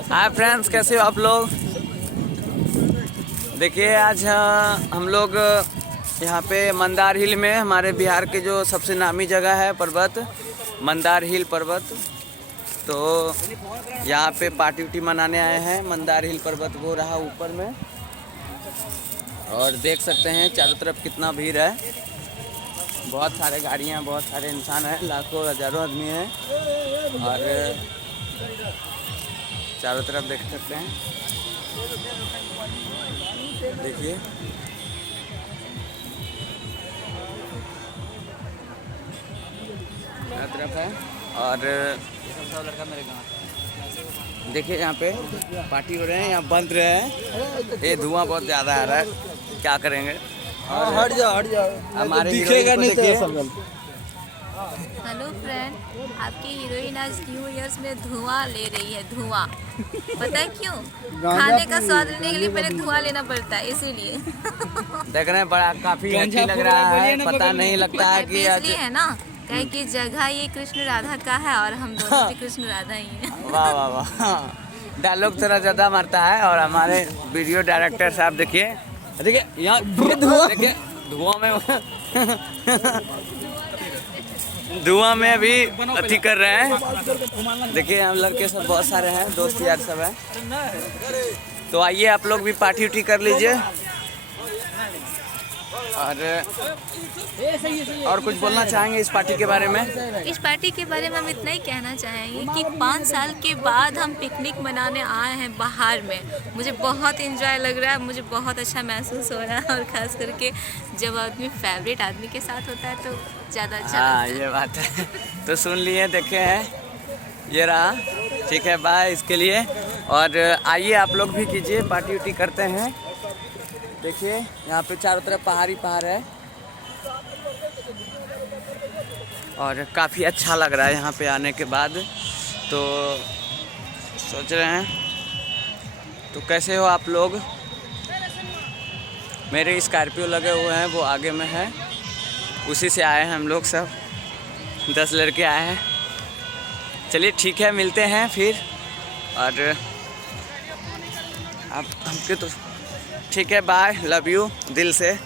Hi friends, कैसे हो आप लोग। देखिए आज हम लोग यहाँ पे मंदार हिल में, हमारे बिहार के जो सबसे नामी जगह है पर्वत मंदार हिल पर्वत, तो यहाँ पे पार्टी उटी मनाने आए हैं। मंदार हिल पर्वत वो रहा ऊपर में, और देख सकते हैं चारों तरफ कितना भीड़ है। बहुत सारे गाड़ियाँ, बहुत सारे इंसान हैं, लाखों हजारों आदमी हैं, और चारों तरफ देख सकते हैं। देखिए चारों तरफ है, और लड़का मेरे गाँव देखिए यहाँ पे पार्टी हो रहे हैं, यहाँ बंद रहे हैं। ये धुआं बहुत ज़्यादा आ रहा है, क्या करेंगे। और हट जाओ हमारे दिखेगा नहीं तो देखिए। हेलो फ्रेंड, आपकी हीरोइन आज न्यू ईयर्स में धुआं ले रही है। धुआं पता है क्यों? खाने का स्वाद लेने के लिए पहले धुआं लेना पड़ता है, इसीलिए। देख रहे हैं, बड़ा काफी हैप्पी लग रहा है। पता नहीं लगता है कि इसलिए है ना, कहे कि जगह ये कृष्ण राधा का है और हम दोनों भी कृष्ण राधा ही हैं। वाह वाह वाह, डायलॉग थोड़ा ज़्यादा मारता है। और हमारे वीडियो डायरेक्टर साहब देखिए, देखिए यहाँ देखिए धुआं में अभी अथी कर रहे हैं। देखिए हम लड़के सब बहुत सारे हैं, दोस्त यार सब हैं। तो आइए आप लोग भी पार्टी उठी कर लीजिए। और कुछ बोलना चाहेंगे इस पार्टी के बारे में? इस पार्टी के बारे में हम इतना ही कहना चाहेंगे कि 5 साल के बाद हम पिकनिक मनाने आए हैं बाहर में। मुझे बहुत एंजॉय लग रहा है, मुझे बहुत अच्छा महसूस हो रहा है, और ख़ास करके जब आदमी फेवरेट आदमी के साथ होता है तो ज़्यादा अच्छा लगता है। ये बात है। तो सुन लिए, देखे हैं, ये रहा। ठीक है, बाय इसके लिए। और आइए आप लोग भी कीजिए, पार्टी उटी करते हैं। देखिए यहाँ पे चारों तरफ पहाड़ ही पहाड़ है, और काफ़ी अच्छा लग रहा है यहाँ पे आने के बाद। तो सोच रहे हैं, तो कैसे हो आप लोग? मेरे स्कॉर्पियो लगे हुए हैं, वो आगे में है, उसी से आए हैं हम लोग सब, 10 लड़के आए हैं। चलिए ठीक है, मिलते हैं फिर। और आप हमके तो ठीक है, बाय, लव यू दिल से।